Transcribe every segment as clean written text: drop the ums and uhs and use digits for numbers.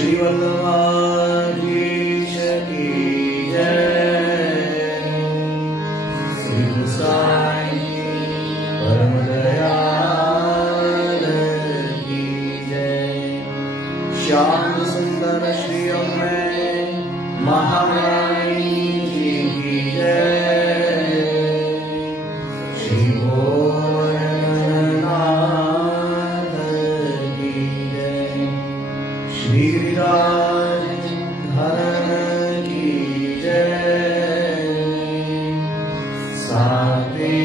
श्री वल्लभाधीश की जय। श्री गोसाई परम दयाल की जय। श्याम सुंदर श्री अम्बे महारानी जी की जय। श्री भोलेनाथ की जय। श्री गिरिराज धरण की जय। साते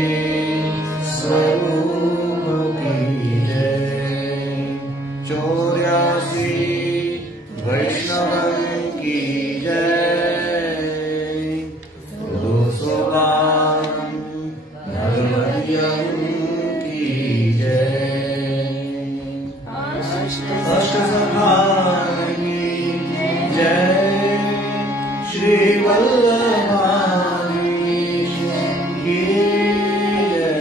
स्वरूप की जय। 84 वैष्णव की जय। 252 नरमध्यम की जय। अष्टसखान की जय। श्री वल्लभाधीश की जय।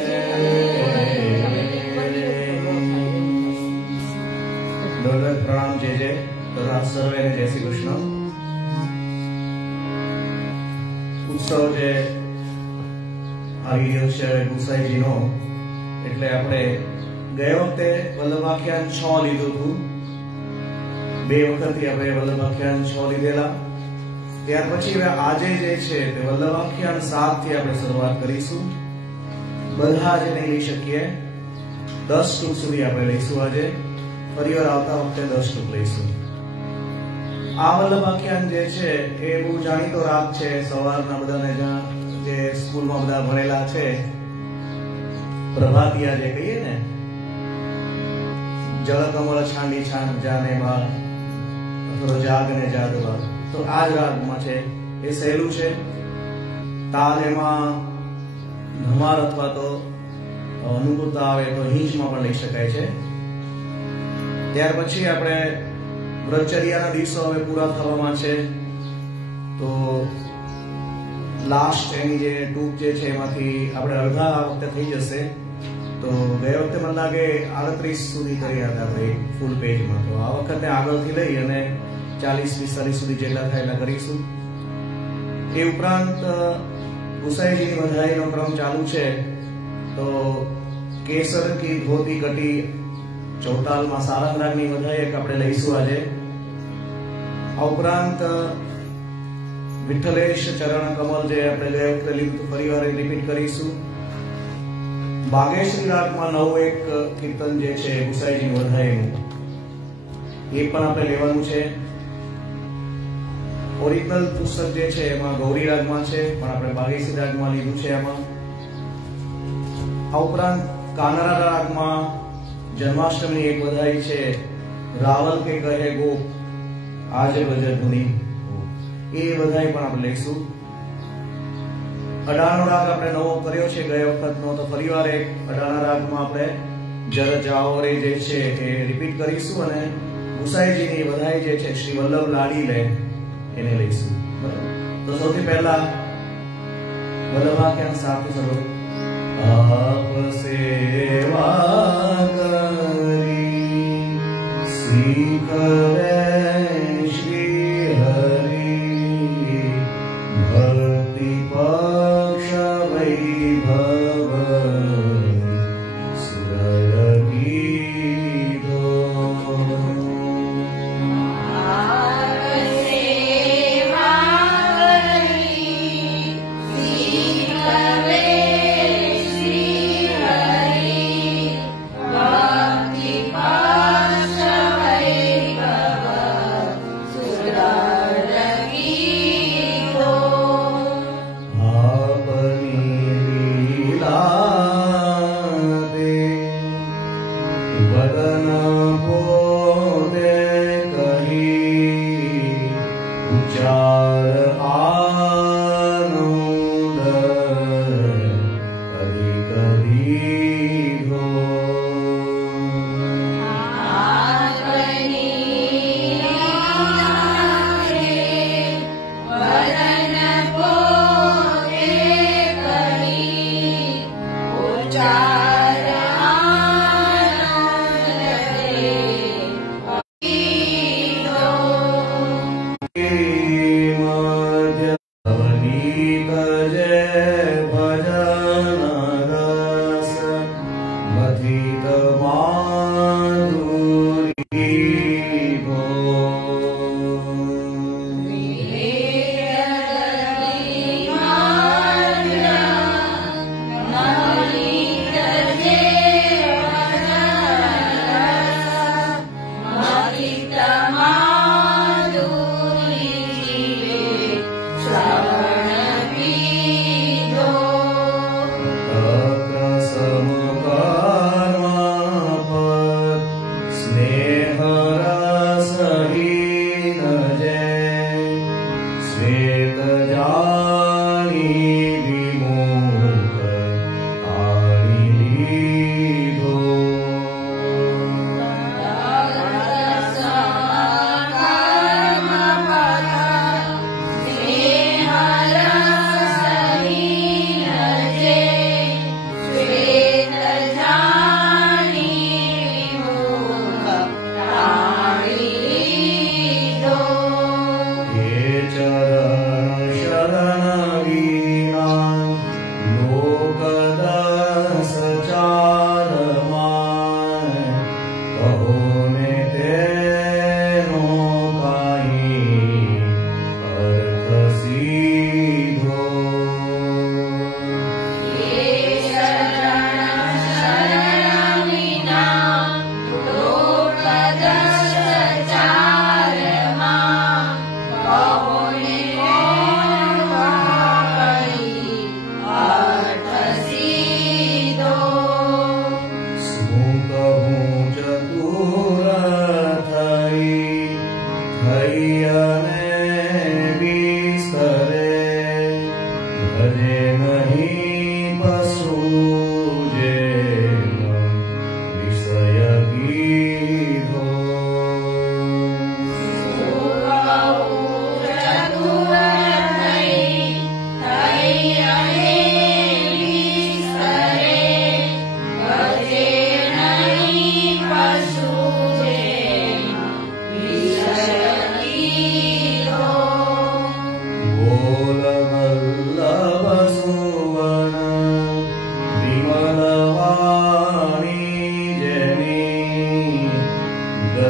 प्रणाम जय जय तथा सर्वे जय श्री कृष्ण। उत्सव जे આવી રહ્યો છે ગુસાઈજીનો, એટલે આપણે ગયા વખતે વલ્લભાખ્યાન 6 લીધું હતું. 2 વખતથી આપણે વલ્લભાખ્યાન 6 લીધેલા. ત્યાર પછી હવે આજે જે છે તે વલ્લભાખ્યાન 7 થી આપણે શરૂઆત કરીશું. બધા જ નહીં લઈ શકીએ, 10 ટૂંક સુધી આપણે લઈશું. આજે ફરીવાર આવતા વખતે 10 ટૂંક લઈશું. આ વલ્લભાખ્યાન જે છે એ બહુ જાણીતો રાગ છે. સવારના બધાને જે સ્કૂલમાં બધા ભણેલા છે, પ્રભાતિયા જે કહીએ ને, જળકમળ છાંડી છાંડ જાને બા અથવા જાગને જાદવા, તો આ જ રાગમાં છે. એ સહેલું છે. તાલ એમાં ધમાર અથવા તો અનુકૂળતા આવે તો હિંચમાં પણ લઈ શકાય છે. ત્યાર પછી આપણે વ્રતચર્યાના દિવસો હવે પૂરા થવામાં છે, તો લાસ્ટ એની જે ટૂંક જે છે એમાંથી આપણે અડધા આ વખતે થઈ જશે. તો ગયા વખતે મને લાગે 38 સુધી કર્યા હતા આપણે ફૂલ પેજમાં. તો આ વખતે આગળથી લઈ અને 40-45 સુધી જેટલા થાય એટલા કરીશું. એ ઉપરાંત ગુસાઈજીની વધાઈનો ક્રમ ચાલુ છે. તો કેસર કી ધોતી કટી ચૌટાલમાં સારંગ રાગની વધાઈ એક આપણે લઈશું આજે. આ ઉપરાંત વિઠ્ઠલેશ ચરણ કમલ જે આપણે ગયા વખતે લીધું ફરીવાર રિપીટ કરીશું. બાગેશ્રી રાગમાં નવું એક કીર્તન જે છે ગુસાઈજીની વધાઈનું, એ પણ આપણે લેવાનું છે. ઓરિજિનલ પુસ્તક જે છે એમાં ગૌરી રાગમાં છે, પણ આપણે બાગેશ્રી રાગમાં લીધું છે આમાં. આ ઉપરાંત કાનરા રાગમાં જન્માષ્ટમીની એક વધાઈ છે, રાવલ કે કહે ગોપ આજે બજે ધૂની, એ વધાઈ પણ આપણે લઈશું. અડાનો રાગ આપણે નવો કર્યો છે ગયા વખતનો, તો ફરીવાર એક અડાના રાગમાં આપણે જર જાઓ રે જે છે એ રિપીટ કરીશું. અને ગુસાઈજીની વધાઈ જે છે શ્રી વલ્લભ લાડી લે એને લઈશું. તો સૌથી પહેલા વલ્લભાખ્યાન 7 શરૂ. આપ સેવા કરી શીખવે શ્રી હરિ ભક્તિ પક્ષ વૈભવ સુરર ગીતો. Bhakti Pasha Vaibhava Sudhara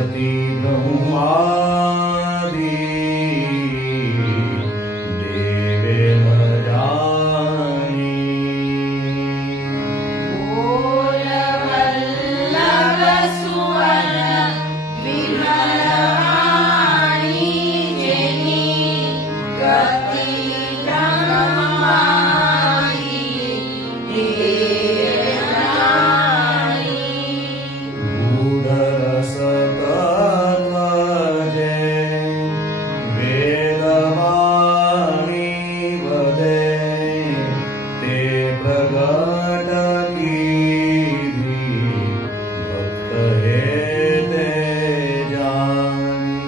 सती ब्रह्मादि देवे न जानी। बोल वल्लभ सुवन विमल वाणी जेनी गति ब्रह्मादि देव जानी। गूढ़रस तत्व जय वेदवाणी वदे ते प्रगट कीधी भक्त हेते जानी।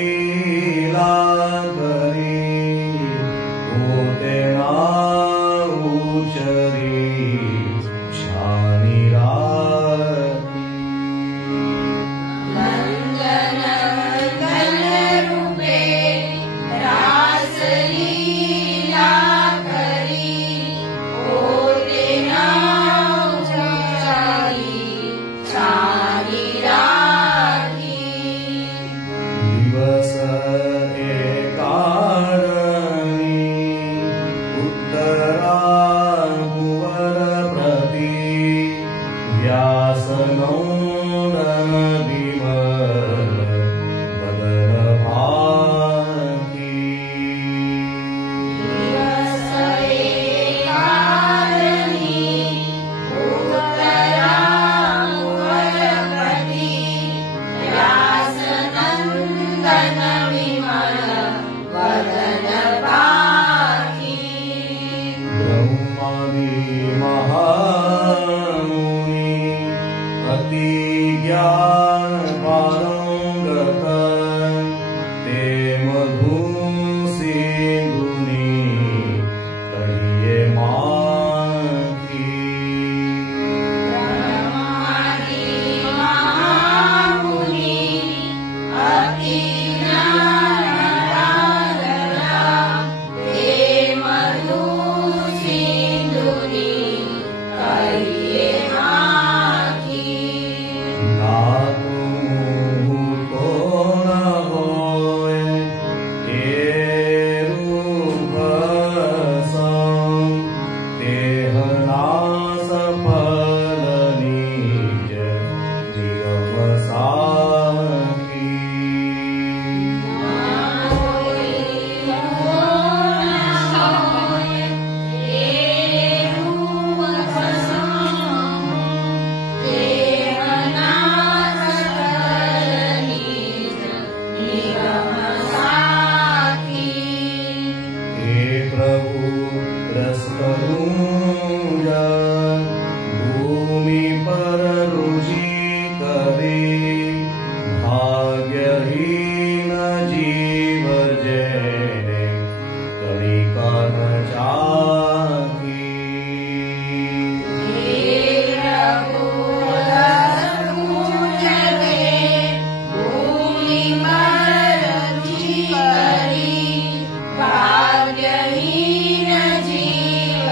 रासलीला करी होते नाउचरी छानी राती। दिवस एकाडनी उत्तरा कुवर प्रति व्यासनोदन विमल बदन भाती। ब्रह्मादि महामुनि अति ज्ञान पारंगत ते मधु सिंधुनि कहिए माखी। भूमि पर रुचि करे भाग्यहीन जीव जैने कणिका न जागी। भाग्यहीन जीव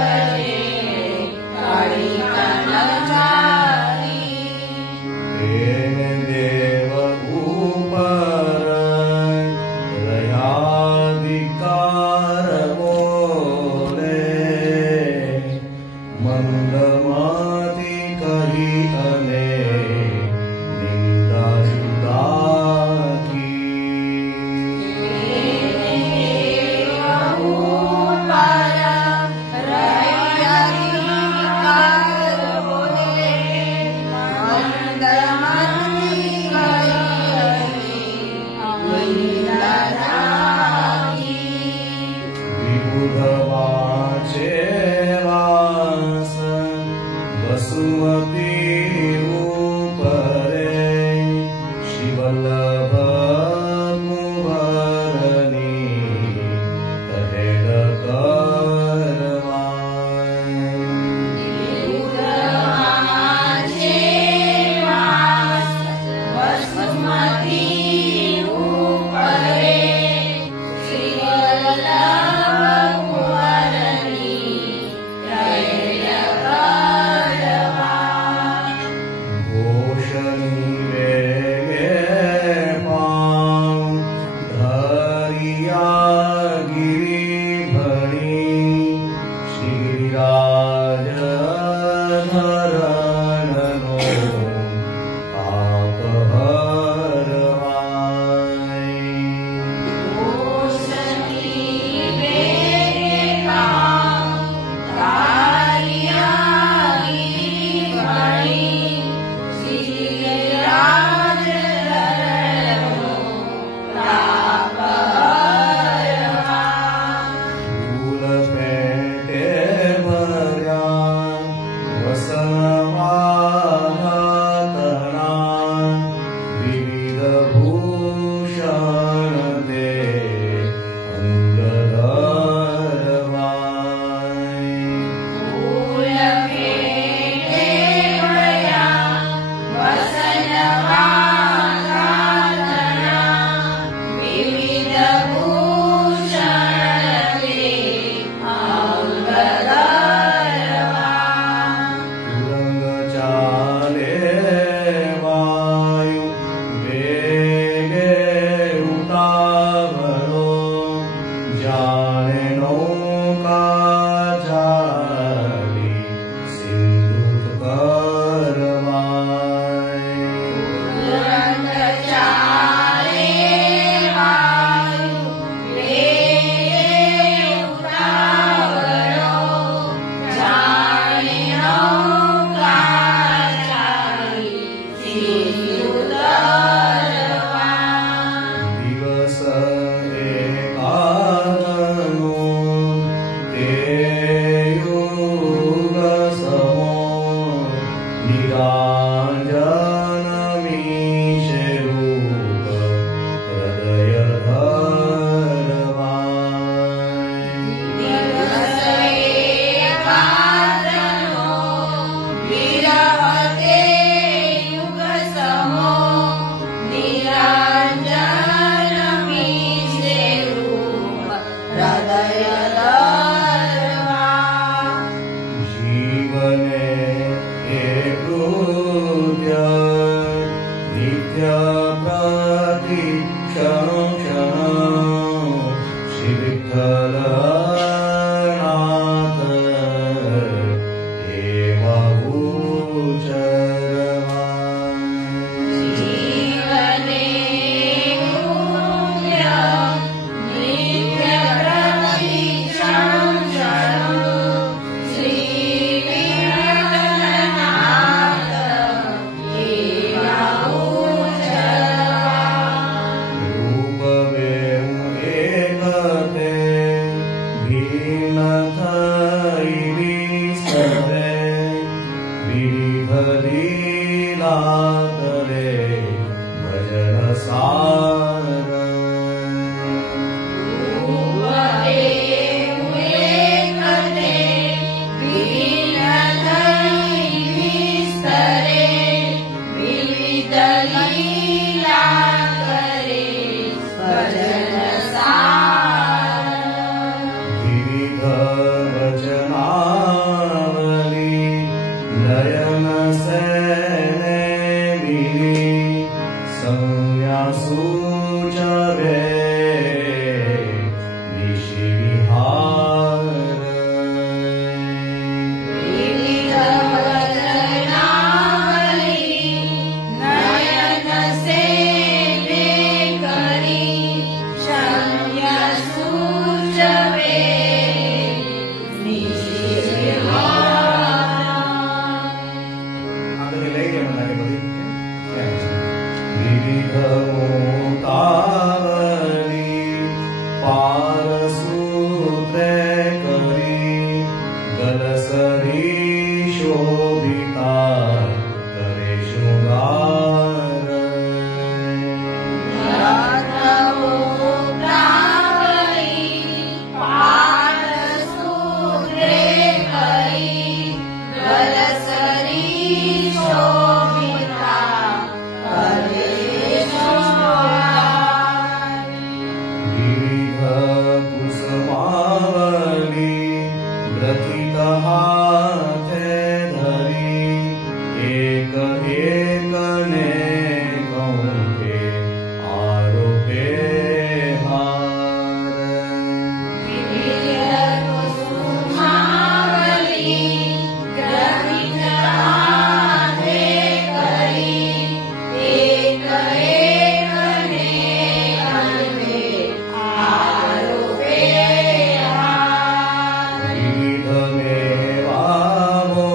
विविधमेवावो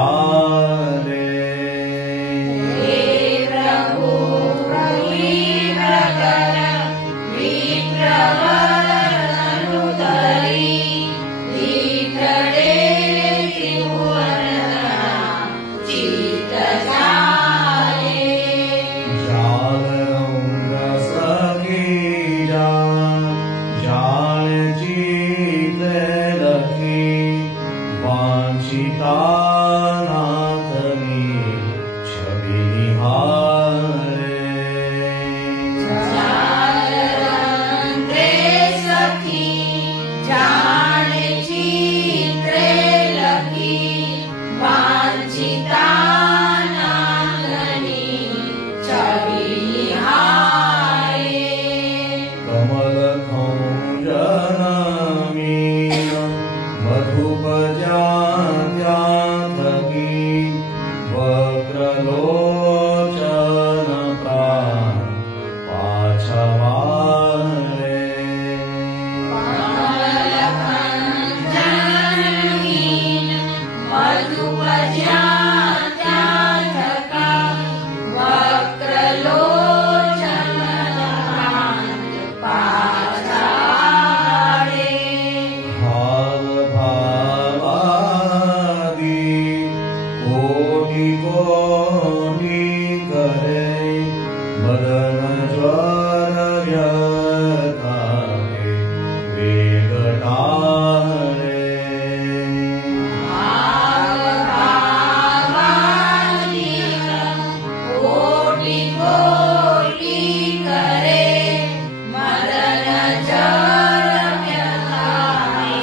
चाले। हे प्रभु विप्रकर विप्रवरनु धरी विप्रडे त्रिभुवनना चित्त जाले। जालरंग सखी जान चित लखी वांछिता नाथनी छवि निहारे। जालरंगे सखी जान चित्रे लखी वांछिता नाथनी छवि निहारे। कमल खौजनमीन मधुप थकी वक्रलोचन प्राण पाछवारे। कमलखंजनहीन मधुपजात्या थका वक्रलोचन पाछाड़े। भाव भावादि कोटि कोटि करे मदन ज्वर व्यथाके वेग टारे। भाव भावादीन कोटि कोटि करे मदन जर व्यथाके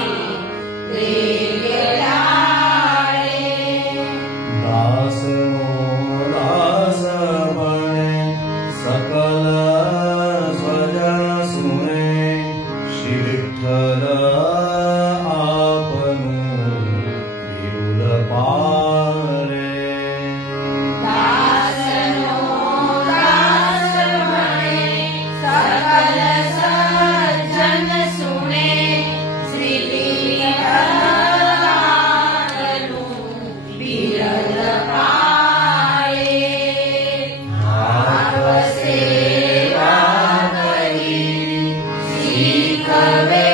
वेग टारे। दास दास बने सकल स्वजन सुने श्री विठ्ठल आपनु विरुल पारे। दासनो दास बने सकल सज्जन सुने श्री विठ्ठलनु विरल पाए। भाव सेवा करी सीखवे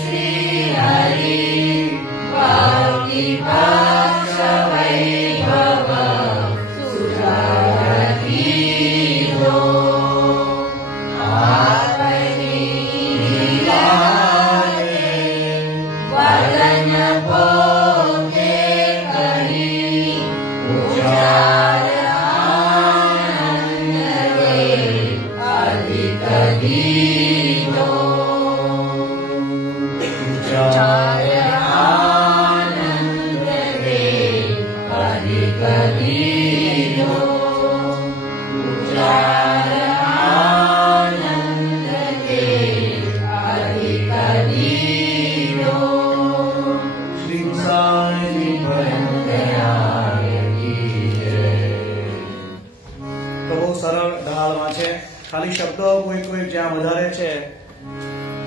श्री हरि भक्ति पक्ष वैभव सुरती हो। आपनी लीलाए वदन पोते कही उजाड़ आनंद दे अधिक दीनो। उजाड़ आनंद दे अधिक दीनो। उजाड़ आनंद दे अधिक दीनो। श्री साई जी परम दयाल की जय। તો બહુ સરળ ઢાળમાં છે, ખાલી શબ્દો કોઈ કોઈ જ્યાં વધારે છે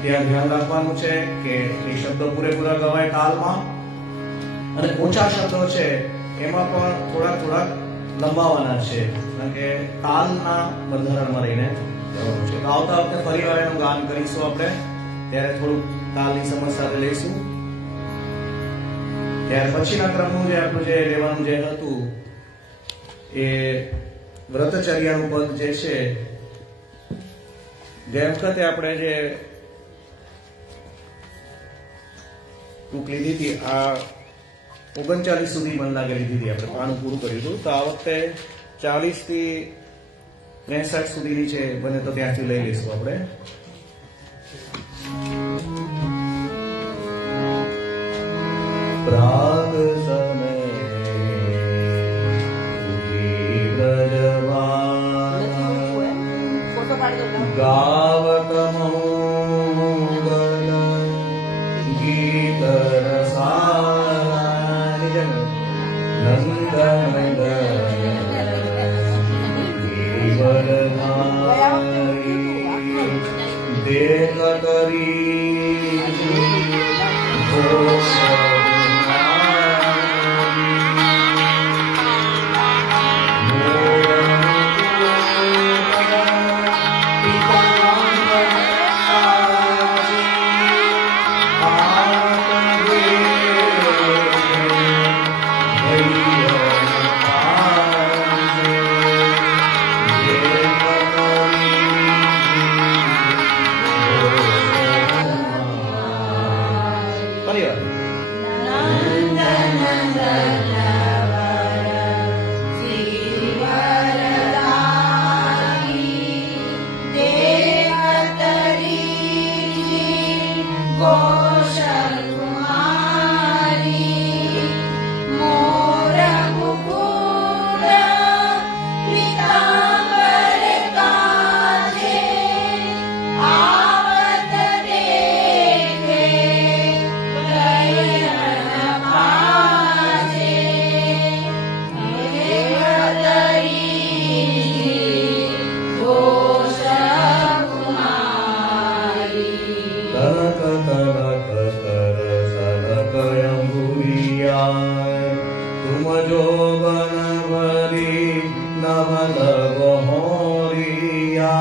ત્યાં ધ્યાન રાખવાનું છે કે એ શબ્દો પૂરેપૂરા ગવાય તાલમાં, અને ઓછા શબ્દો છે એમાં પણ થોડા થોડા લંબાવવાના છે, કારણ કે તાલના બંધારણમાં રહીને જવાનું છે. તો આવતા વખતે ફરીવાર એનું ગાન કરીશું આપણે, ત્યારે થોડું તાલની સમજ સાથે લઈશું. ત્યાર પછીના ક્રમનું જે આપણું જે લેવાનું જે હતું એ વ્રતચર્યાનું પદ જે છે, ગયા વખતે આપણે જે ટૂંક લીધી હતી આ 39 સુધી મન લાગે લીધી હતી, આપણે પાનું પૂરું કર્યું હતું. તો આ વખતે 40 થી 63 સુધીની છે, બને તો ત્યાંથી લઈ લઈશું આપણે. प्राग समय गावत मंगल गीत रसायन नंदन केवल नारी देख करी यौवन भरी नवल बहोरिया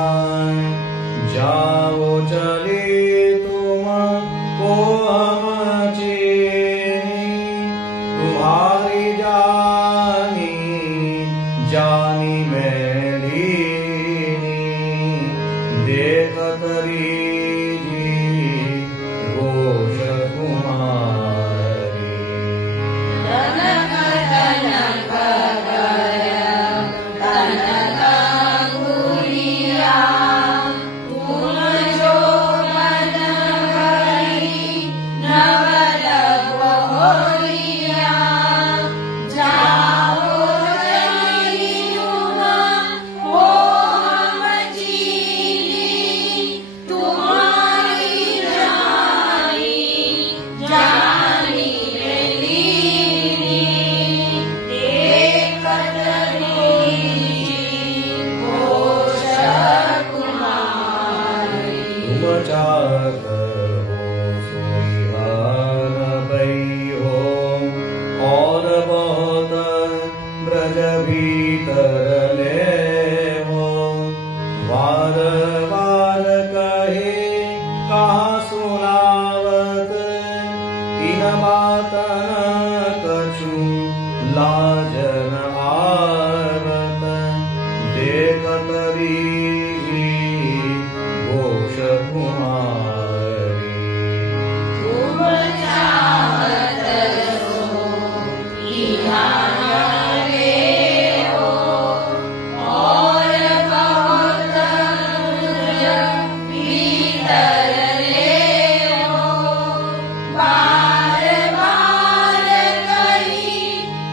जाओ चले तुम को हम चीनी तुम्हारी जानी जानी मैलीनी देखत रीजी घोष कुमारी कनक कनक कनक गुड़िया तुम जो मन भरी नवल बहोरिया जाओ चली तुम हो हम चीनी तुम्हारी जानी जानी मेलीनी देखत रीजी घोष कुमारी तुम चाकर हो सुहान भई हो और बहुत ब्रज भीतर ले हो वार वार कहे कहाँ सुनावत इन बातन कछु लाजन आवत देखत रीजी घोष कुमारी तुम चाहत हो यहाँ रे हो और बहुत भीतर ले हो बार बार कही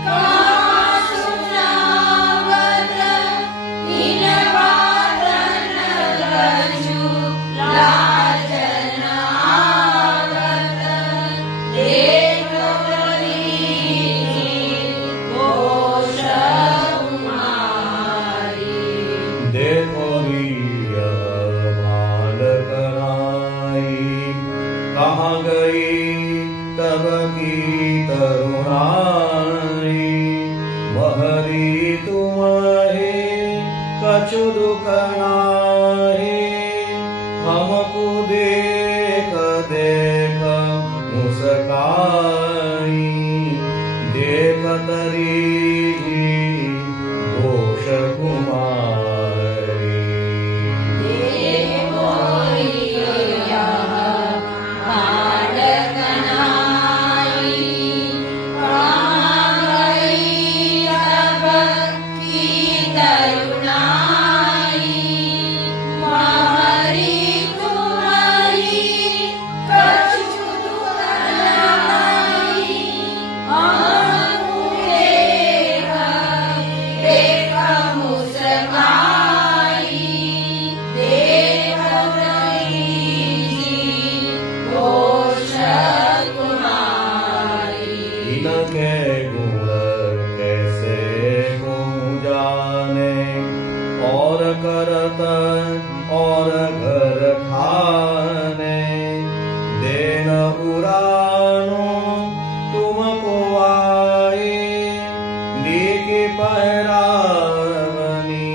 कहाँ सुनावत इन बातन कछु लाजन आवत देखत रीजी घोष कुमारी देखो रिया बालक आई कहाँ गई तब की तरुणाई बहरी तुम्हें कछु दुख नाहि हमको देख देख मुस्काई देखत रीजी घोष कुमारी देखो रिया बालक नाई कहाँ गई तब की तरुणाई बहरी तुम्हारी कछु दुख नाहि हमको देख देख मुस्काई देखत रीजी घोष कुमारी इनके गुण कैसे को जाने और करत और घर खाने देन उरानो तुमको आए नीके पहरावनी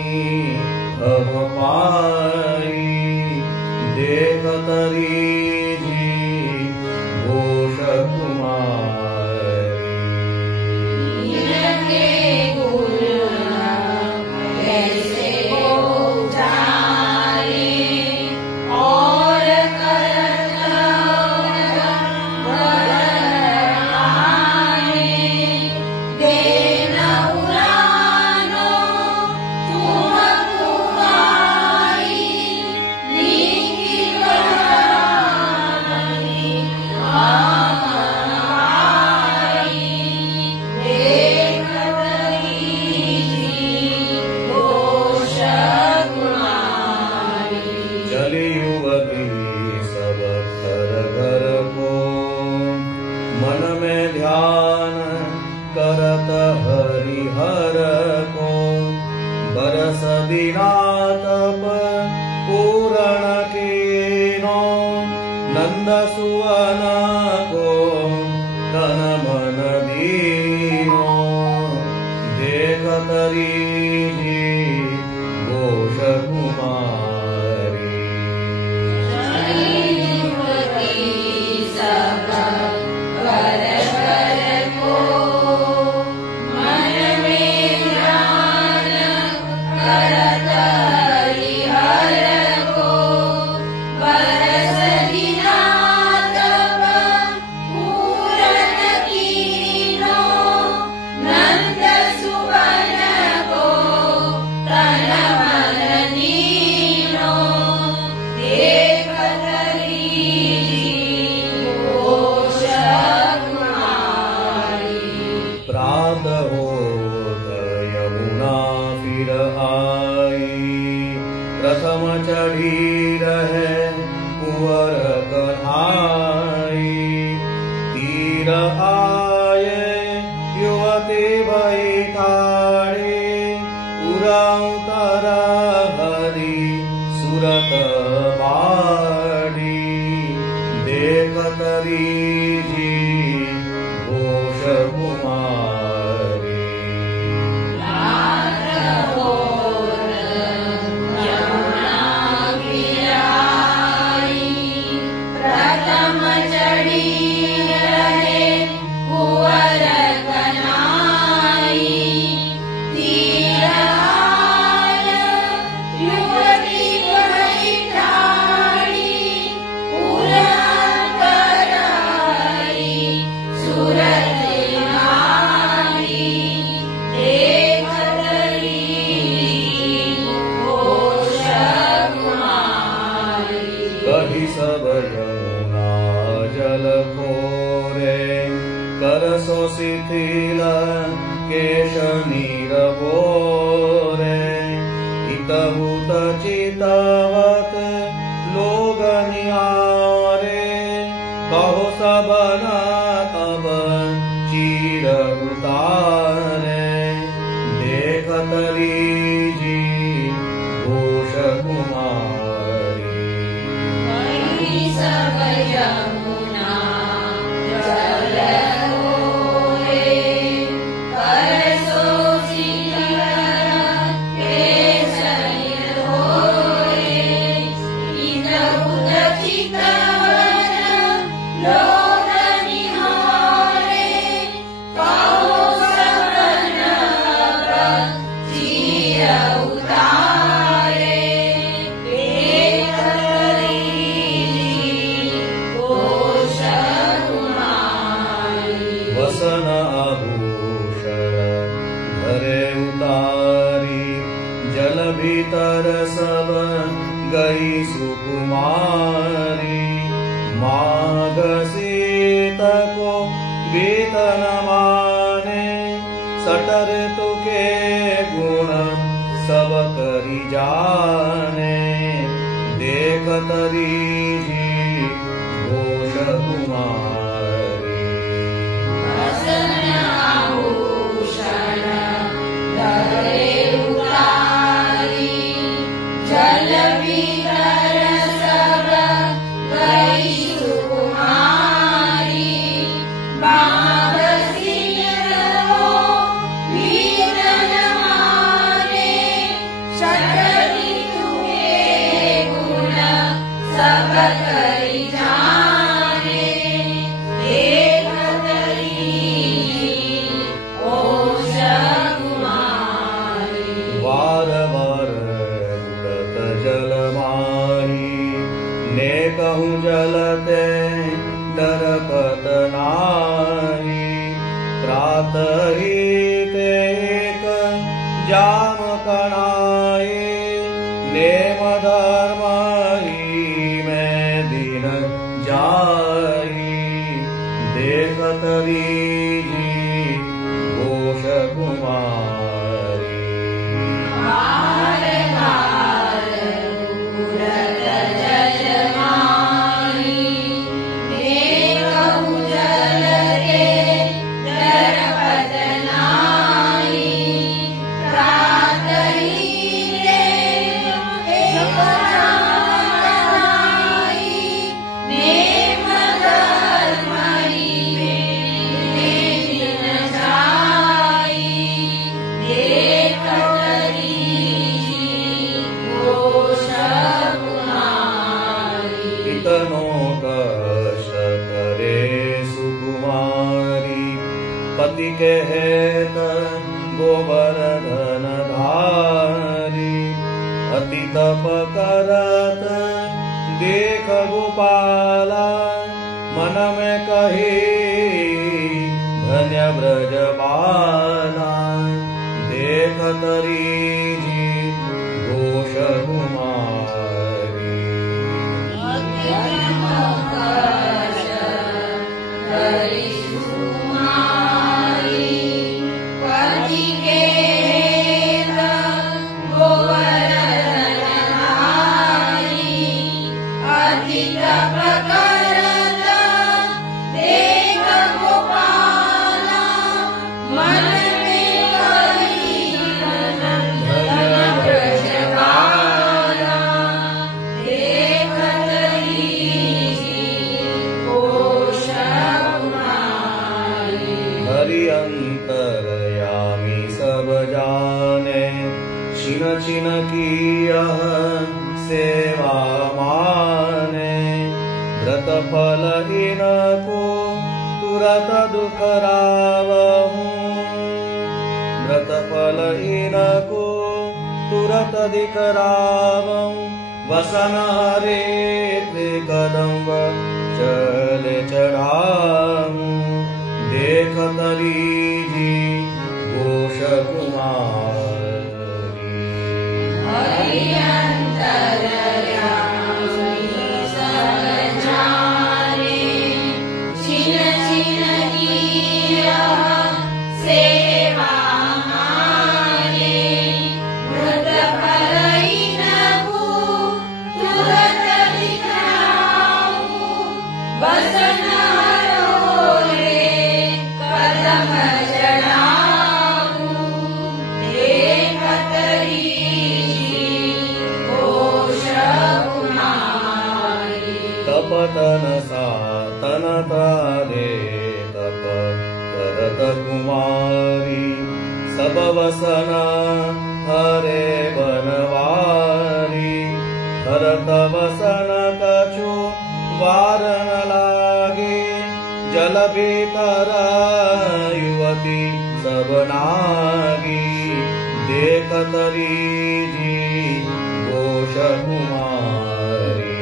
अब पाई देखत रीजी घोष कुमारी इनके गुण कैसे हो जाने और करत बढ़ाने देन उरानो तुमको आई नीकी पहरावनी आई देखत रीजी घोष कुमारी चली युवती सब घर घर को मन में ध्यान करत हरिहर को बरस दिना तप पूरण कीनो नंद सुवन को तन मन दीनो देखतरीजी घोष कुमारी प्रथम चढ़ी रहे कुंवर कन्हाई तीर आये युवती बैठाड़ी उतर हरी सुरत बाड़ी देखतरी जी घोष कुमारी सब यमुना जल खोरे करसो शिथिल केश नीर बोरे हितहुत चितवत लोग निहारे कहो सबन तब चीर उतारे देखतरी जी घोष कुमारी सब यमुना जल खोरे करसो शिथिल केश नीर बोरे हितहुत चितवत लोग निहारे कहो सबन तब चीर उतारे वसन आभूषण धरे उतारी जल भीतर सब गई सुकुमारी माघ शीत को बीतन माने सटर तुके गुण सब करी जाने देखतरी जी घोष कुमारी जल भीतर सब गई सुकुमारी बाघ शीत को बीतन माने षटरि तुके गुण सब करि जाने देखतरी घोष कुमारी वार वार उड़त जल माही ने कहूँ जलते डरपत नाही प्रातही ते एक जाम कणाए नेम धर्म ही में दिन जाई देखतरी जी घोष कुमारी Yeah. अपार धन धारी अति तप करत देख गोपाला मन में कहे धन्य ब्रज बाला देख तरीजी घोष कुमारी अंतरयामी सब जाने छिन छिन की सेवा माने व्रत फल इनको तुरत दुखरावहूँ व्रत फल इनको तुरत दिखरावहूँ वसन हरे कदम्ब चले चढ़ाऊँ देख तरीजी घोष कुमारी हरि अंतरयामी सब जाने छिन छिन किया सेवा माने व्रत फल इनको तुरत दिखराऊँ वसन तन सा तन तारे तप करत कुमारी सब वसन हरे बनवारी हरत वसन कछु वारण लागे जल भीतर युवती सब नागी देख तरीजी घोष कुमारी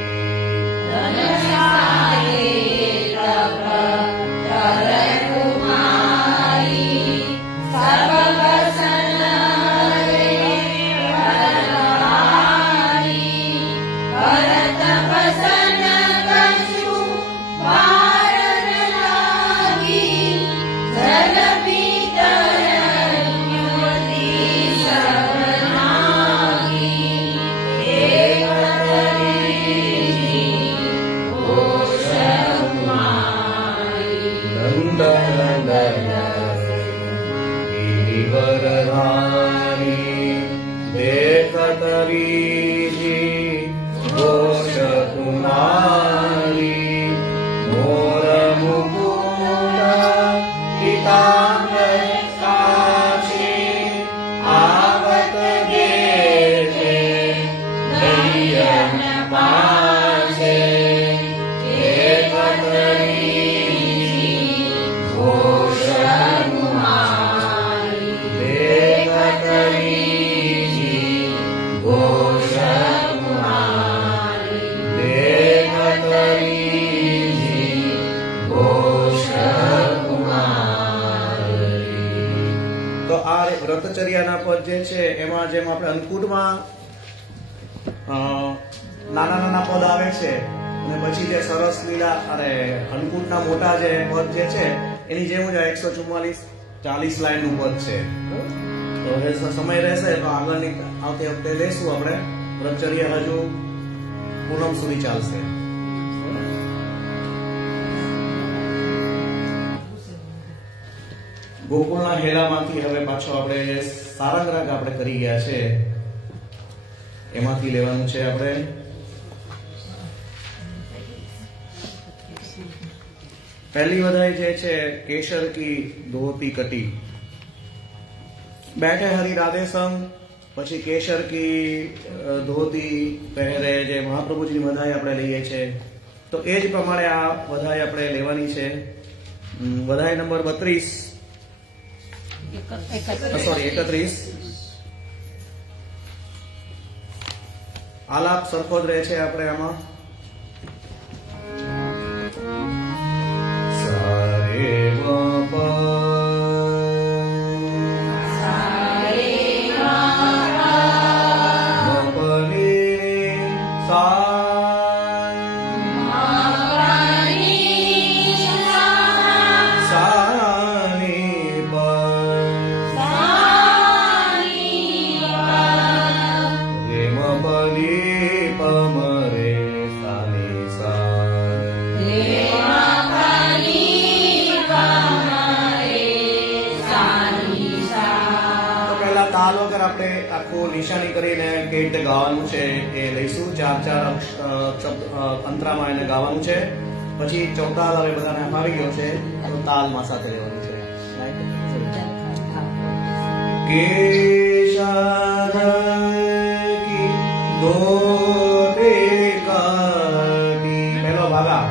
गिरिवरधारी देख तरीजी घोष कुमारी मोर मुकुट पीताम्बर साक्षी आवत देखे नयन पासे देख तरीजी घोष વ્રતચર્યાના પદ જે છે એમાં જેમ આપણે અંકુટમાં નાના નાના પદ આવે છે અને પછી જે સરસ લીલા અને અંકુટના મોટા જે પદ જે છે એની જેમ જ 144 લાઈનનું પદ છે. તો હવે સમય રહેશે તો આગળની આવતી વખતે લેશું આપણે. વ્રતચર્યા હજુ પૂનમ સુધી ચાલશે. ગોકુળના હેલામાંથી હવે પાછો આપણે સારંગ રાગ આપણે કરી ગયા છે એમાંથી લેવાનું છે આપણે. પહેલી વધાઈ જે છે કેસર કી ધોતી કટી बैठे हरि राधे संग પછી કેસર કી ધોતી પહેરે જે મહાપ્રભુજીની વધાઈ આપણે લઈએ છે તો એ જ પ્રમાણે આ વધાઈ આપણે લેવાની છે. વધાઈ નંબર 32 સોરી 31 આલાપ સરખો જ રહે છે આપણે આમાં સારે નિશાની કરીને કેવી રીતે ગાવાનું છે એ લઈશું 4-4 અંતરામાં એને ગાવાનું છે પછી ચોકતાલ હવે બધાને ફાવી ગયો છે તો તાલમાં સાથે રહેવાનું છે કેશર કી દો રેકાની પહેલો ભાગા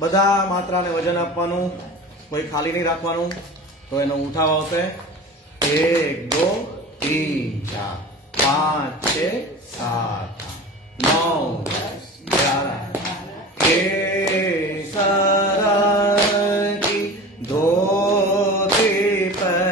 બધા માત્રાને વજન આપવાનું, કોઈ ખાલી નહીં રાખવાનું. તો એનો ઉઠાવ આવશે 1 2 3 4 5 6 7 9 10 11 केसर की धोती पर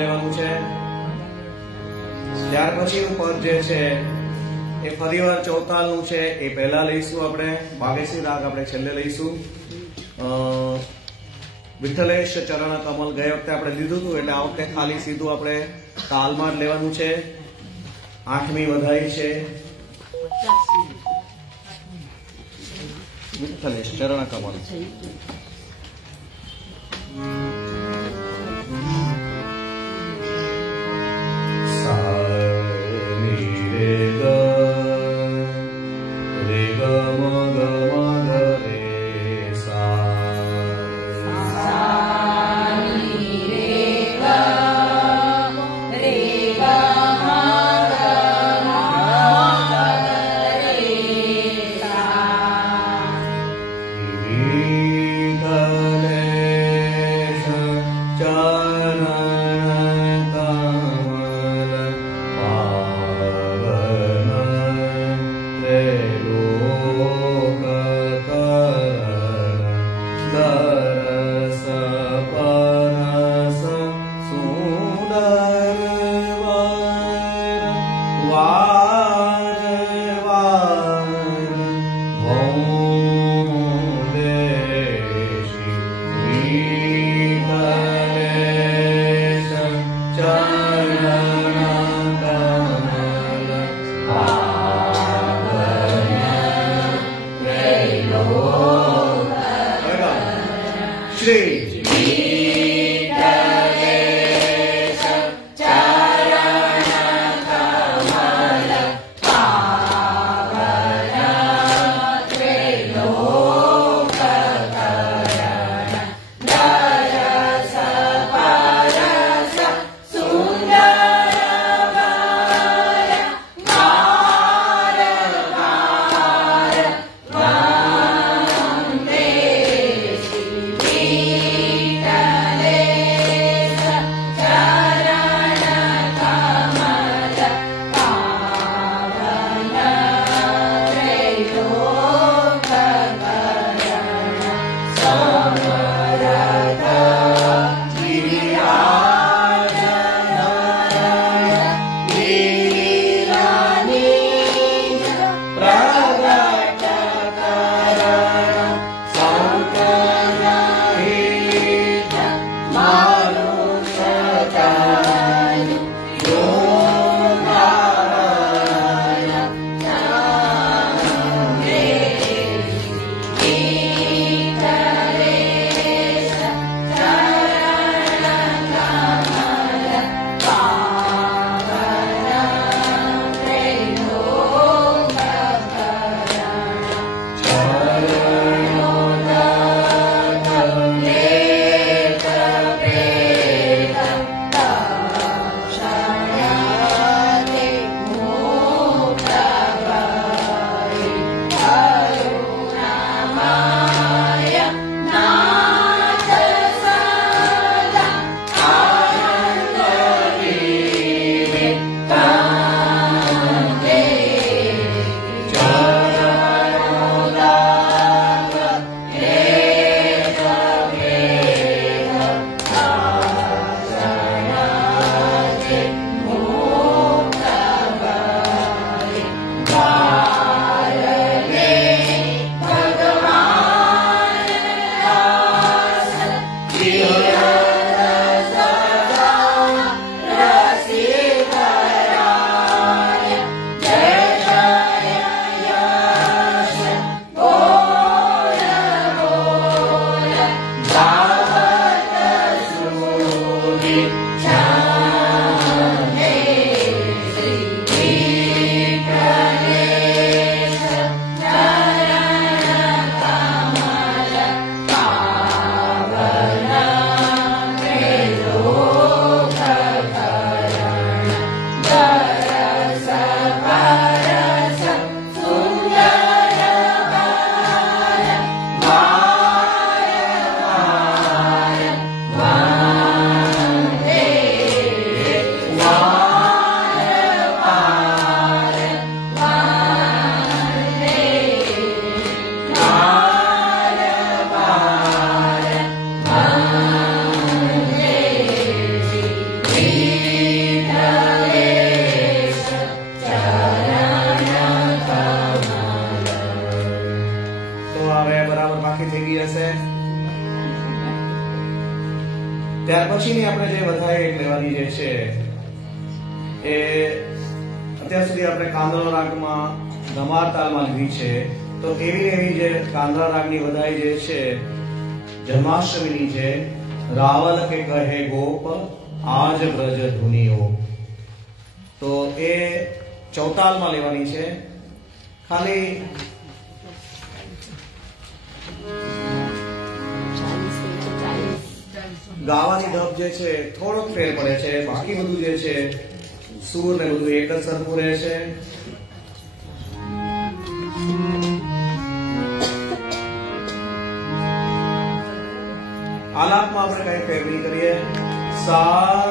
લેવાનું છે. ત્યાર પછીનું પદ જે છે એ ફરીવાર ચૌતાલનું છે, એ પહેલા લઈશું આપણે. ભાગેશ્રી રાગ આપણે છેલ્લે લઈશું. વિઠ્ઠલેશ ચરણ કમલ ગયા વખતે આપણે લીધું હતું, એટલે આ વખતે ખાલી સીધું આપણે તાલમાં જ લેવાનું છે. 8મી વધાઈ છે વિઠ્ઠલેશ ચરણ કમલ. Viఠ્ઠલેશ ત્યાર પછીની આપણે જે વધારે લેવાની જે છે એ અત્યાર સુધી આપણે કાંદળા રાગમાં ધમાર તાલમાં લીધી છે. તો એવી જે કાંદળા રાગની વધાઈ જે છે જન્માષ્ટમીની છે રાવલ કે કહે ગોપ આજ બ્રજ ધુનિયો, તો એ ચૌતાલમાં લેવાની છે. ખાલી ગાવાની ઢબ જે છે થોડોક ફેર પડે છે, બાકી બધું જે છે સૂર ને બધું એક જ સરખું રહે છે. આલાપમાં આપણે કઈ ફેર નહીં કરીએ. સા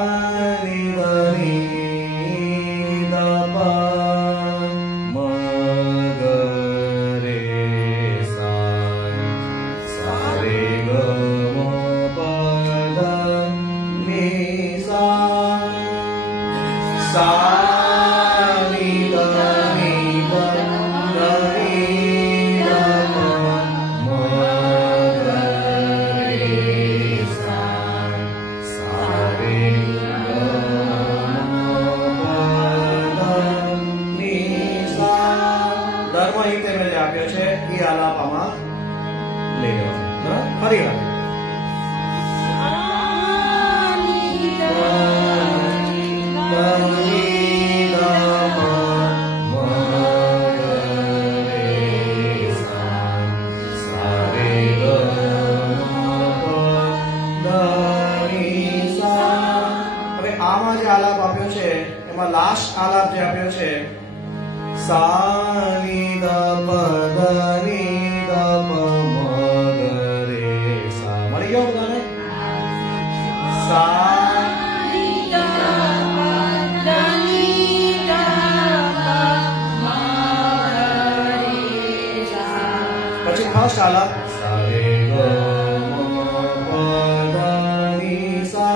ની ધ ની ધ પ મ ગ રે સા સા રે ગ મ પ ધ ની સા સા ની ધ ની ધ ગ ની ધ મ મ ગ રે સા સા રે ગ મ લઈ લેવાનું. બરાબર? ફરી વાર. આલાપ આપ્યો છે એમાં લાસ્ટ આલાપ જે આપ્યો છે સા ની દ પ દ ની દ પ મ ગ રે સા. મળી ગયો બધાને? સા ની દ પ દ ની દ પ મ ગ રે સા. પછી ફર્સ્ટ આલાપ સા રે ગ મ પ દ ની સા.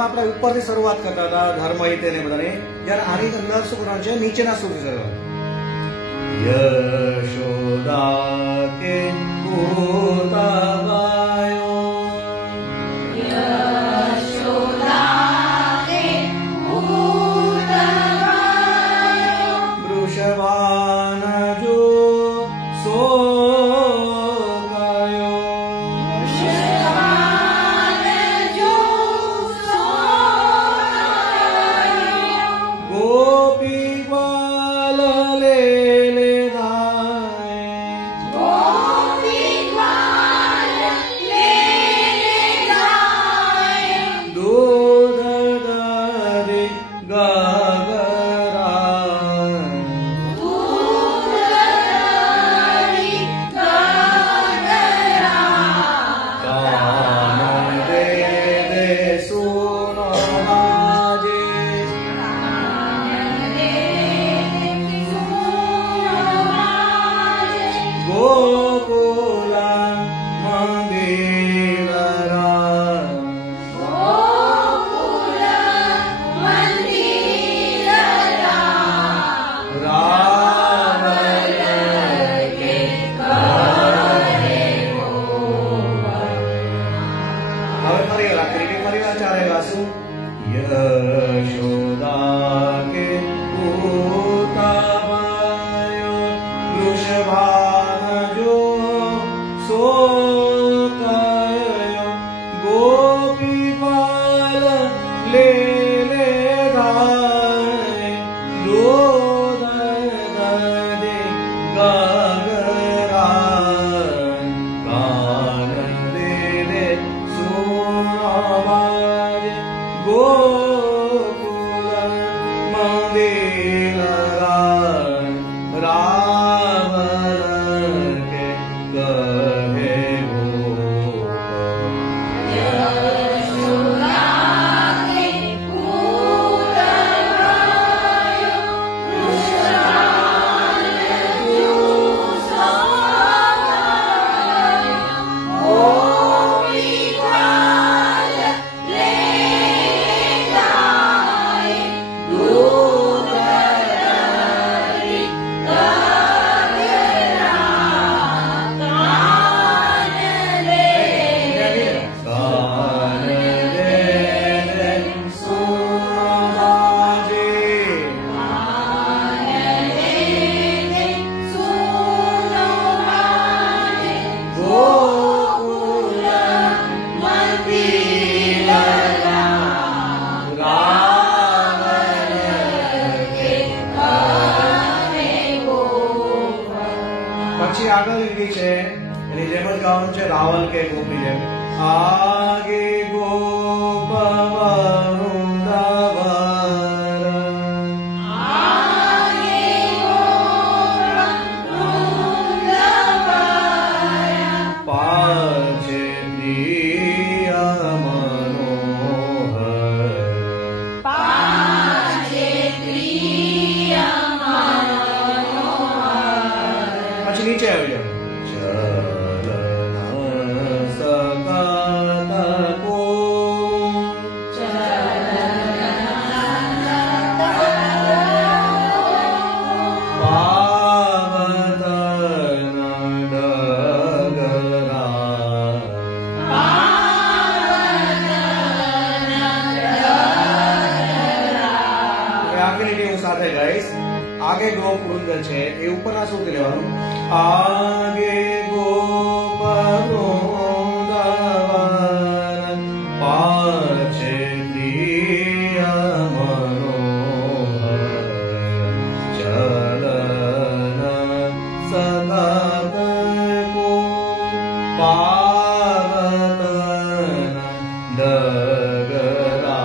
આપણે ઉપરથી શરૂઆત કરતા હતા ધર્મ હિતે ને બધાને. જ્યારે આની અંદર શું કરવાનું છે? નીચેના સુરથી શરૂઆત. યશોદા કે પૂતા ગાયો યશોદા કે પૂતા ગાયો વૃષવાન જો સો ले ले गाए दूध दे गगरा कान दे दे सुनावाज गोकुल मंदिर रावण के कहे આગળ લીધી છે એની જેમ જ ગાવાનું છે રાવલ કે ગોપની જેમ આગે ગોપ વૃંદાવન આગે ગોપ વૃંદાવન પાછે પ્રિય મનોહર પાછે પ્રિય પછી નીચે આવી જાઓ आगे गोप वृंद है ये ऊपर ना सूत्र लेवानुं आगे गोप वृंदावन पाछे प्रिय मनोहर चलन सतत को पावतन डगरा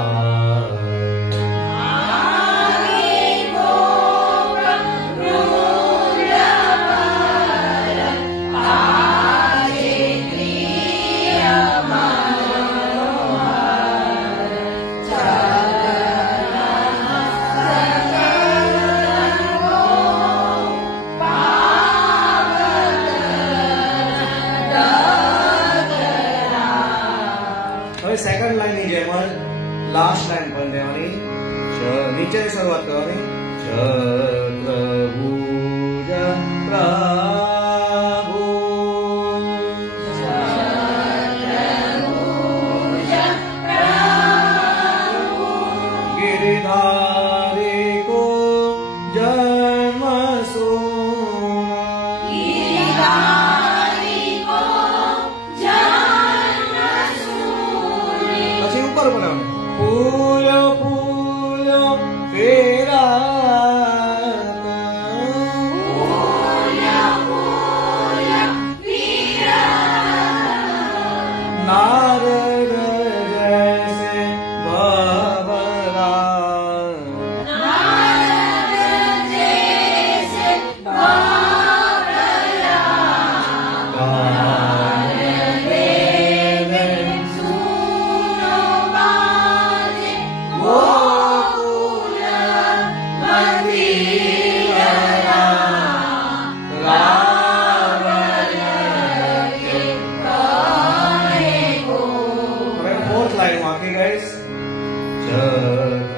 सेकंड लाइन ની જેમ લાસ્ટ લાइन પણ દેવાની નીચે શરૂઆત કરવાની ચતુર્ભુજ પ્રભુ गिरिधारी को जन्म सोना ऊपर बनाओ फूल फूल फेरा नारद जैसे भवरा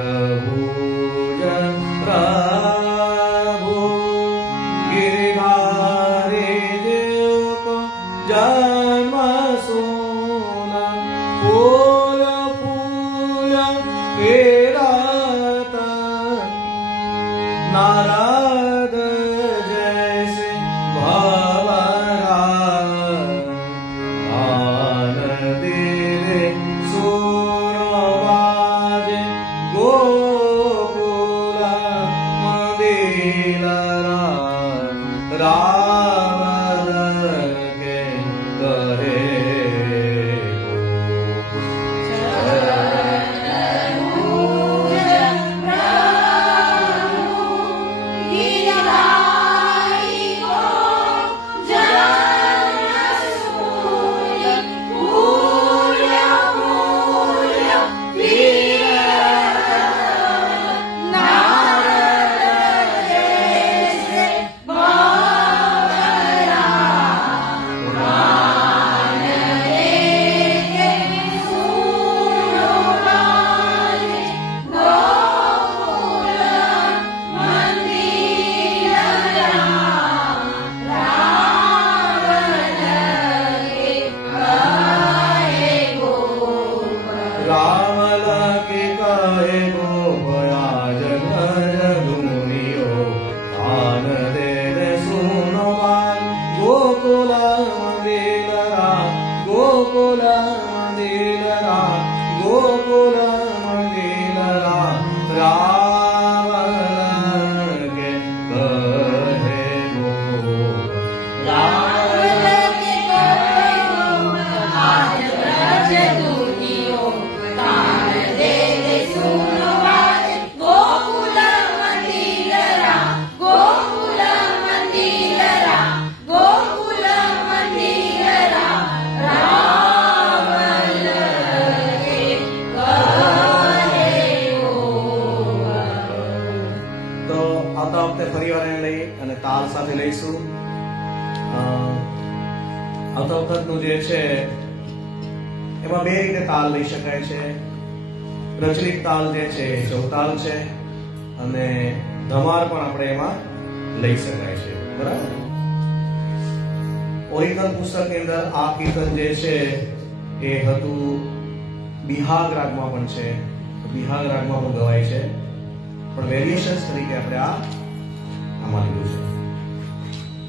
चतुर्भुज प्रभु गिरिधारी देव को जन्म सोना फूल फूल फेरत नारद जैसे भवरा आन दे सुरवाजे कहे गोपराज घर दुनियो कान दे रे सुनो बाल गोकुल मंदिरा गोकुल मंदिरा गोकुल मंदिरा रावण के कहे તાલ સાથે લઈશું આવતા વખતનું જે છે એમાં બે રીતે તાલ લઈ શકાય છે પ્રચલિત તાલ જે છે ચૌતાલ છે અને ધમાર પણ આપણે એમાં લઈ શકાય છે બરાબર ઓરિજિનલ પુસ્તકની અંદર આ કીર્તન જે છે એ હતું બિહાગ રાગમાં પણ છે બિહાગ રાગમાં પણ ગવાય છે પણ વેરિએશન્સ તરીકે આપણે આમાં લીધું છે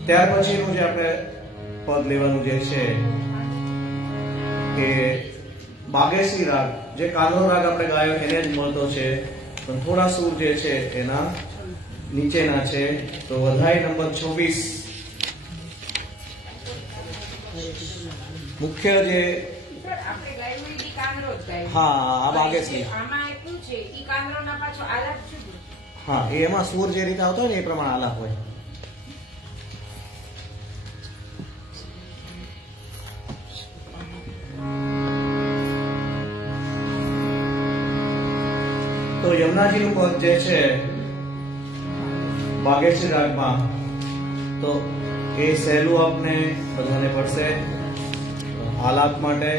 ત્યાર પછીનું જે આપણે પદ લેવાનું જે છે કે બાગેશ્રી રાગ જે કાનો રાગ આપણે ગાયો એને જ મળતો છે પણ થોડા સૂર જે છે એના નીચેના છે તો વધાઈ નંબર 26 મુખ્ય જે આપણે ગાયું ઈ કાનરો જ ગાય હા આ બાગેશ્રી આમાં આપ્યું છે ઈ કાનરોના પાછો આલાપ શું હા એમાં સૂર જે રીતે આવતો હોય ને એ પ્રમાણે આલાપ હોય તો યમુનાજીનું પદ જે છે બાગેશ્રી રાગમાં તો એ સહેલું આપને બધાને પડશે આલાપ માટે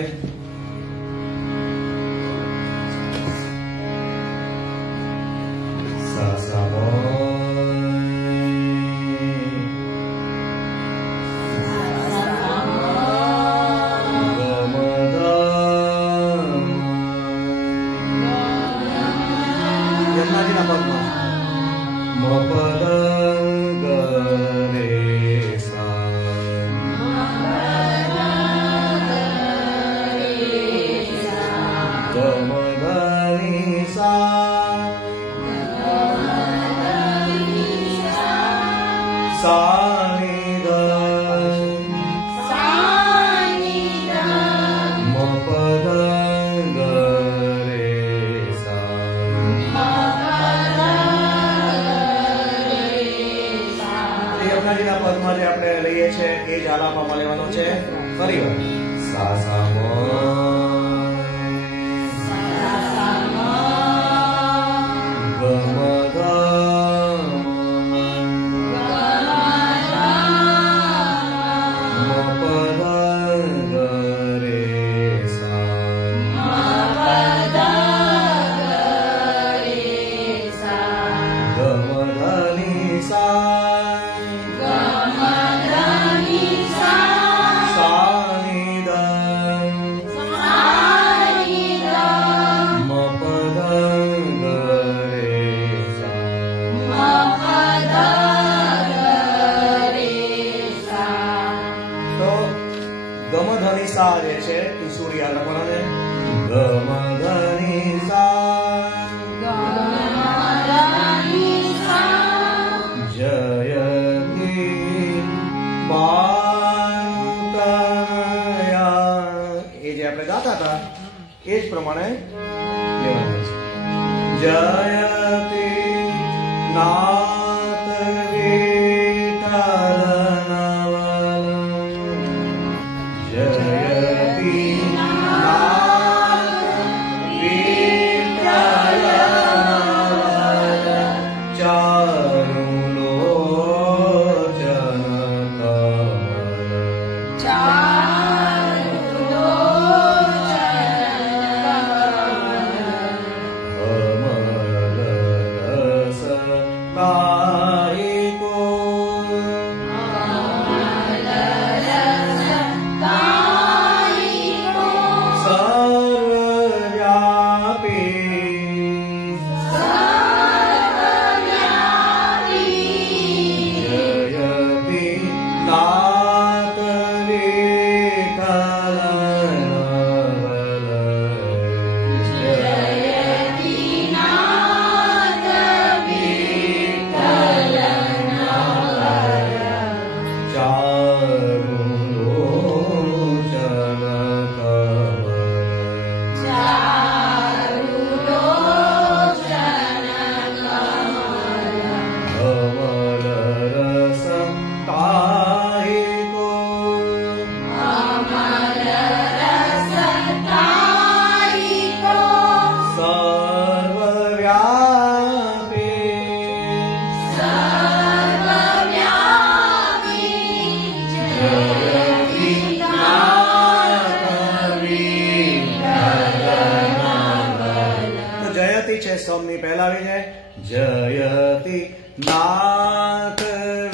છે સોમની પહેલા આવી જાય જયતિ નાથ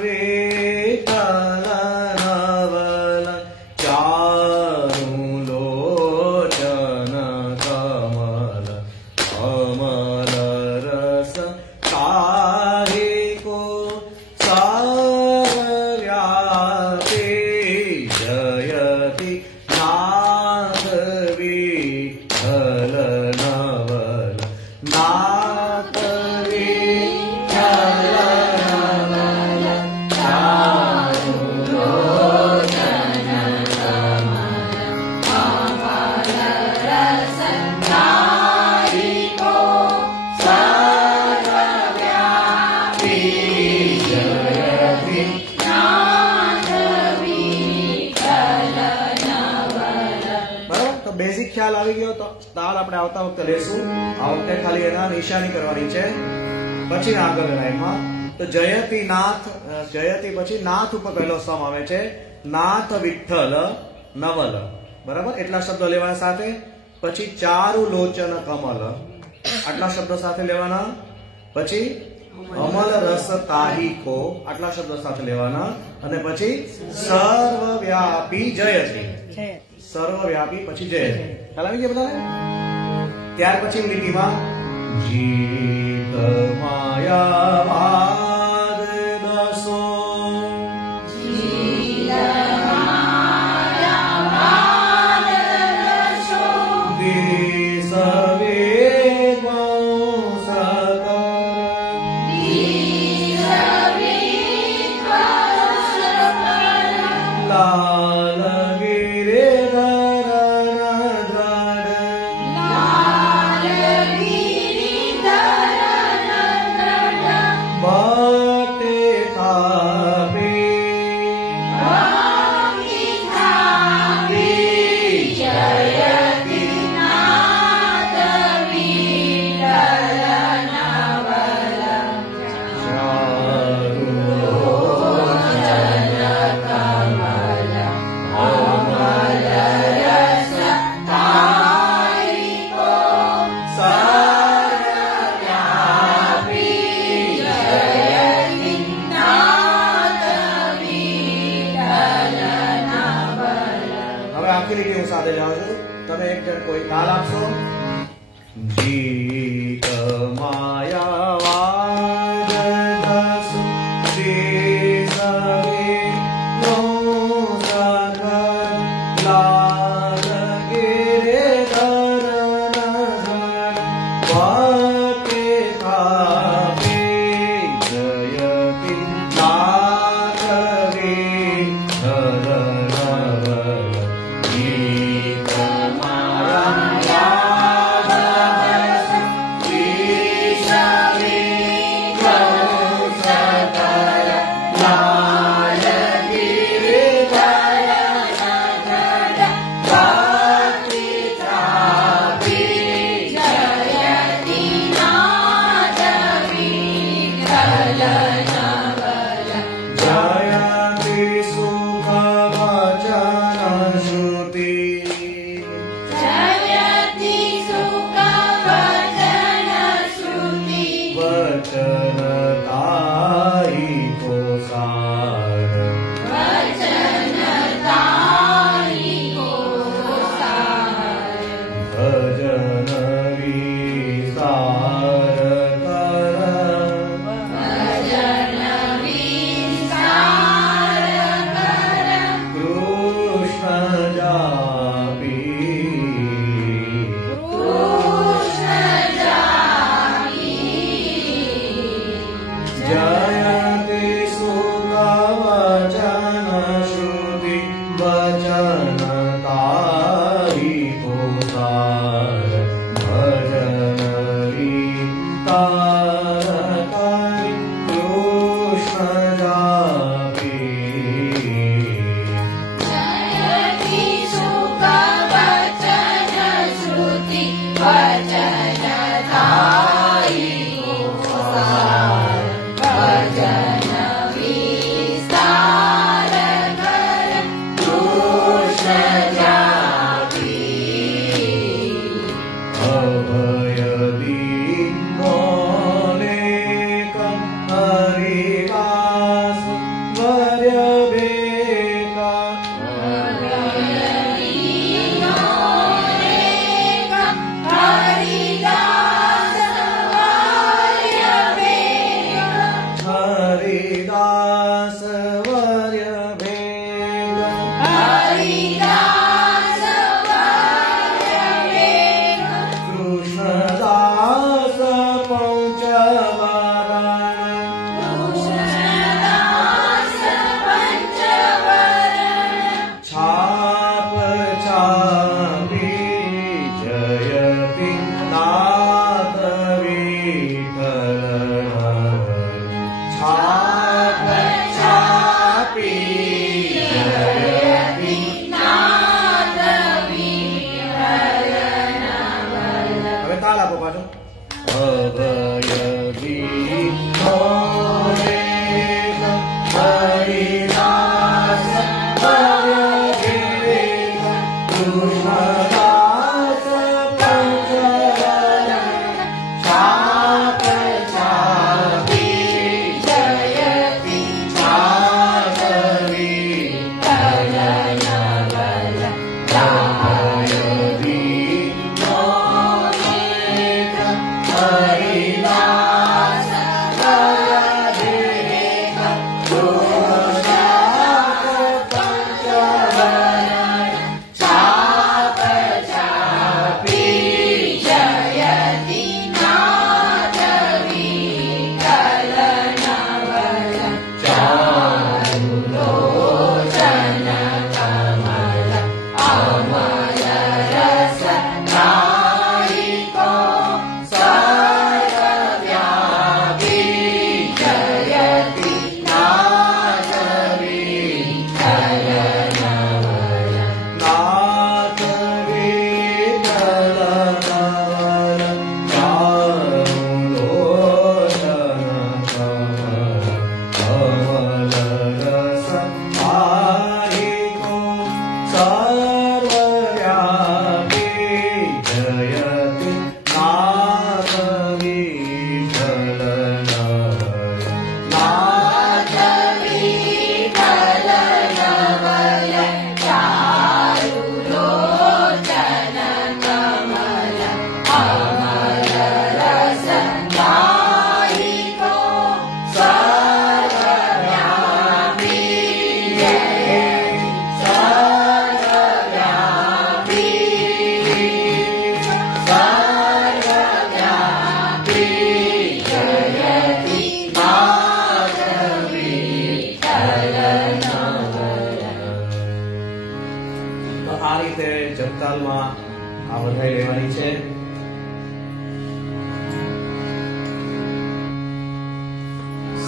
વિઠ્ઠલ નવલ ચારુ લોચન કમલ કમલ રસ કાહિકો સર્વવ્યાપી જયતિ નાથ વિઠ્ઠલ નવલ નાથ વિઠ્ઠલ નવલ ચારુ લોચન બેઝિક ખ્યાલ આવી ગયો તો તાલ આપણે આવતા વખતે લેશું આ વખતે ખાલી એના નિશાની કરવાની છે પછી આગળ લાઈનમાં તો જયતિ નાથ જયતિ પછી નાથ ઉપર પહેલો સમ આવે છે નાથ વિઠ્ઠલ નવલ બરાબર એટલા શબ્દો લેવાના સાથે પછી ચારુ લોચન કમલ આટલા શબ્દો સાથે લેવાના પછી અમલ રસ તાહિકો આટલા શબ્દો સાથે લેવાના અને પછી સર્વવ્યાપી જયતિ સર્વવ્યાપી પછી જય ખ્યાલ આવી ગયા બધાને ત્યાર પછી લીટીમાં જીત માયાવાદ દસો તમે એક જણ કોઈ તાલ આપશો જીત માયાવાદ દસો શ્રી સવે નો સગર લાલ ગિરિધર વાકે કાપે જયતિ નાથ વિઠ્ઠલ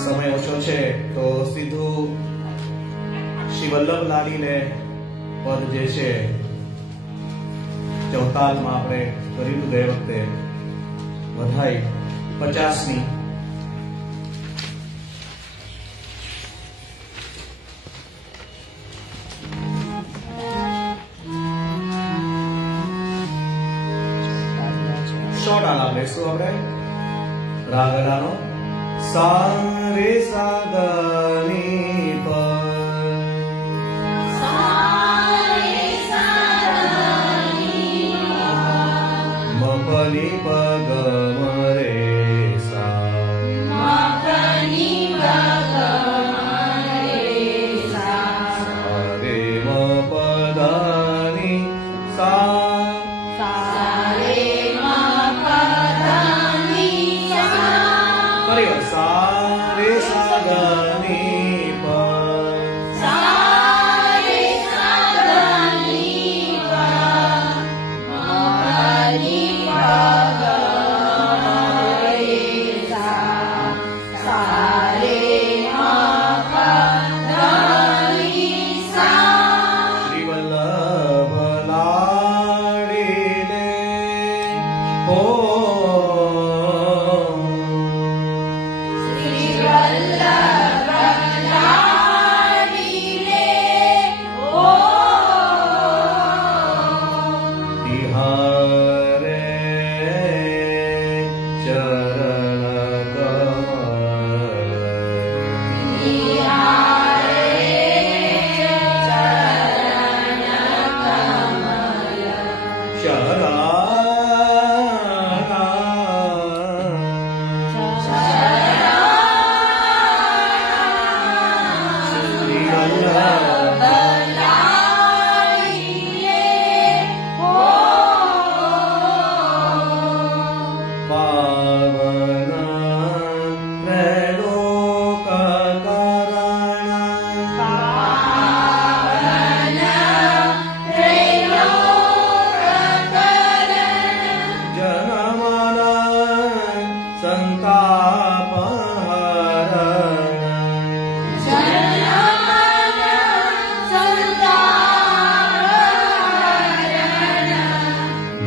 समय ओछो छे तो सीधू श्री वल्लभ लाडी ने पद जे छे चौताल में आपणे कर्युं गए वखते बधाई 50મી शॉर्ट आलाप लेशुं आपणे रागलानो सा रे सा ग नि प म प नि प ग म रे सा रे म प द नि सा परिवार सा रे सा ग नि प श्री वल्लभ लाडी ने हो तिहारे चरण पावन त्रैलोक जन मन संताप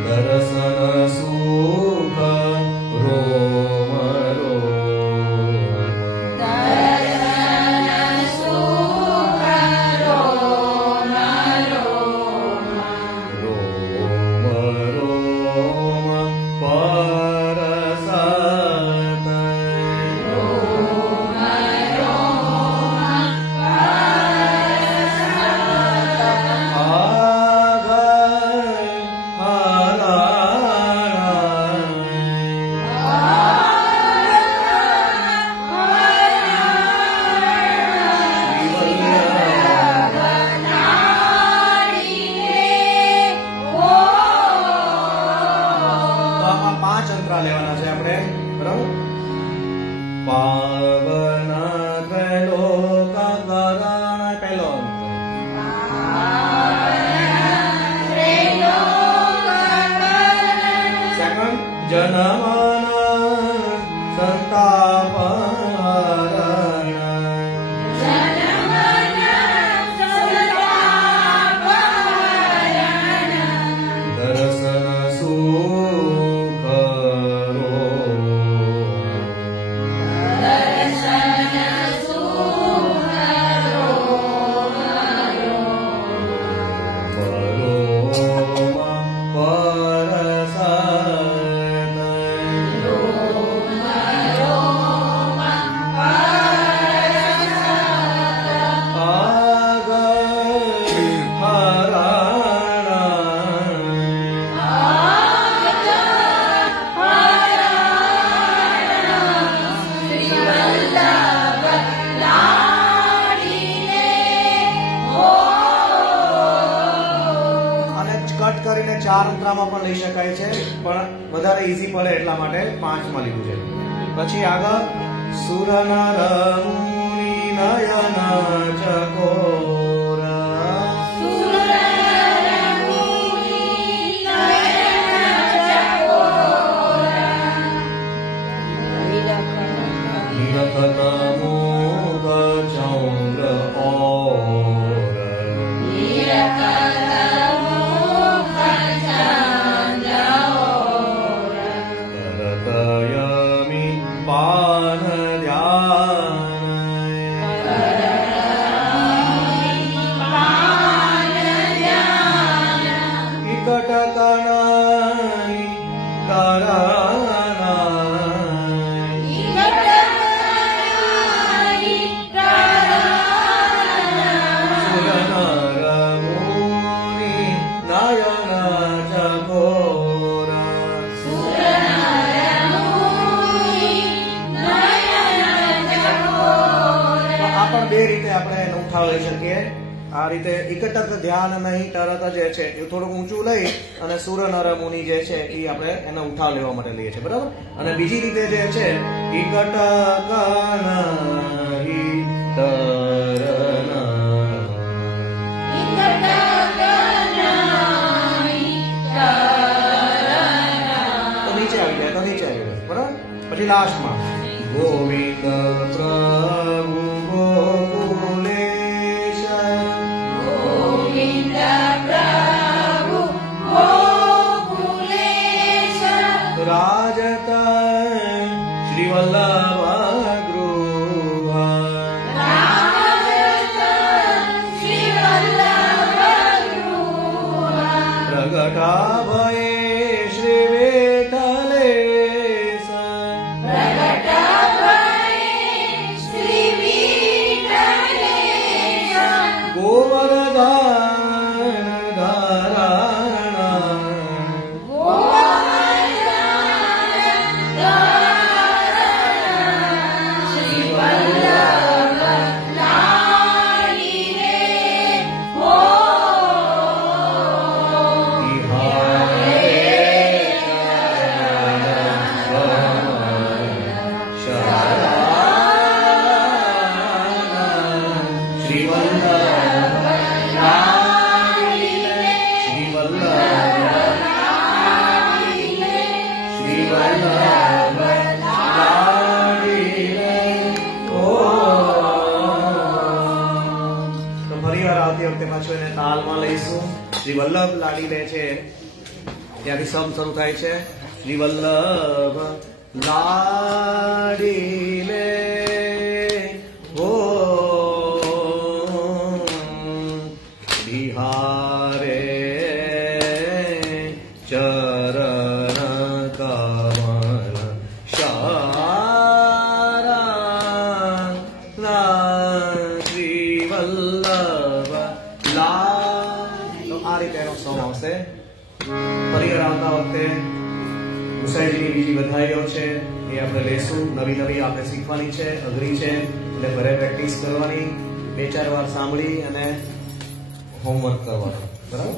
दर्शन सुख रोग પાવન ત્રૈલોકકરણ પહેલો સેકન્ડ જનમન સંતાપહરણ દર્શન સુખરો કરીને 4 અંતરામાં પણ લઈ શકાય છે, પણ વધારે ઈઝી પડે એટલા માટે 5 માં લીધું છે. પછી આગળ સુર નર મુનિ નયન ચકોર નિરખત મુગ ચૌદ્ર ઓર કરતયમિ પાન ધ્યાન ઇકટ કણાની બે રીતે આપણે એનો ઉઠાવ લઈ શકીએ. આ રીતે એકટક ધ્યાન નહીં તરત જ છે એ થોડુંક ઊંચું લઈ અને સુર નર મુનિ જે છે એ આપણે એનો ઉઠાવ લેવા માટે લઈએ છીએ, બરાબર. અને બીજી રીતે જે છે એકટક નહીં તો નીચે આવી જાય, બરાબર. પછી લાસ્ટમાં ગોવિંદ પ્રભુ રાજત શ્રી વલ્લભ ગૃહ પ્રગટા ભયે શ્રી વિઠ્ઠલેશ ગોવર્ધન ધારણ તાલમાં લઈશું. શ્રી વલ્લભ લાડી લે છે ત્યાંથી સમ શરૂ થાય છે. શ્રી વલ્લભ લાડી લે હો બિહારે ચરણ કમલ શારા શ્રી વલ્લભ તો આ રીતે એનો સોંગ આવશે. પરિવાર આવતા વખતે ગુસાઈજીની બીજી બધાઈઓ છે એ આપણે લેશું. નવી આપણે શીખવાની છે, અઘરી છે, એટલે ઘરે પ્રેક્ટિસ કરવાની, 2-4 વાર સાંભળી અને હોમવર્ક કરવાનું, બરાબર.